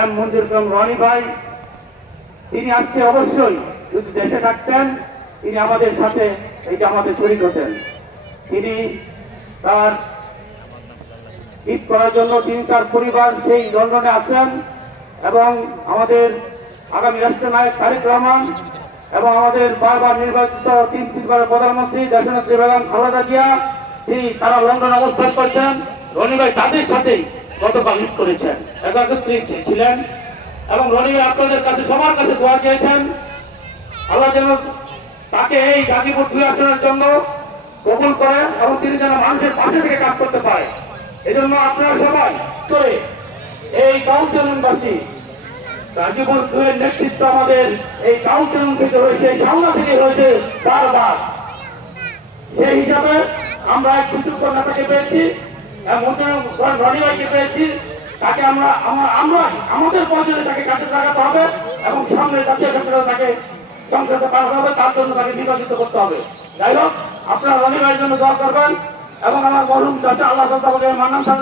M মঞ্জুর করিম রনি ভাই, তিনি আজকে অবশ্যই যদি দেশে থাকতেন তিনি আমাদের সাথে এই জামাতে শরীক হতেন। তিনি তার ঈদ করার জন্য তিনি তার পরিবার সেই লন্ডনে আছেন এবং আমাদের আগামী রাষ্ট্রনায়ক তারেক রহমান এবং আমাদের বারবার নির্বাচিত তিনবারের প্রধানমন্ত্রী দেশনেত্রী বেগম খালেদা জিয়া তারা লন্ডনে অবস্থান করছেন। রনি ভাই তাদের সাথেই গতকাল ঈদ করেছেন, একত্রিত ছিলেন এবং রনি ভাই আপনাদের কাছে সবার কাছে দোয়া চেয়েছেন আল্লাহ যেন তাকে এই গাজীপুর 2 আসনের জন্য কবুল করেন এবং তিনি যেন মানুষের পাশে থেকে কাজ করতে পারে। এজন্য আপনারা সবাই করে এই কাউন্সিলবাসী গাজীপুর 2 এর নেতৃত্ব আমাদের এই কাউন্সিল থেকে হয়েছে, এই সামনা থেকে হয়েছে বারবার। সেই হিসাবে আমরা এক সুযোগ্য নেতাকে পেয়েছি, রনি ভাইকে পেয়েছি। তাকে আমরা আমাদের পর্যায়ে তাকে কাছে লাগাতে হবে এবং সামনে জাতীয় সংসদে তাকে সংসদে পাঠাতে হবে, তার জন্য তাকে নির্বাচিত করতে হবে। যাই হোক, আপনারা রনি ভাইয়ের জন্য দোয়া করবেন এবং আমার মরহুম চাচা আল্লাহ মান্নান সাহেব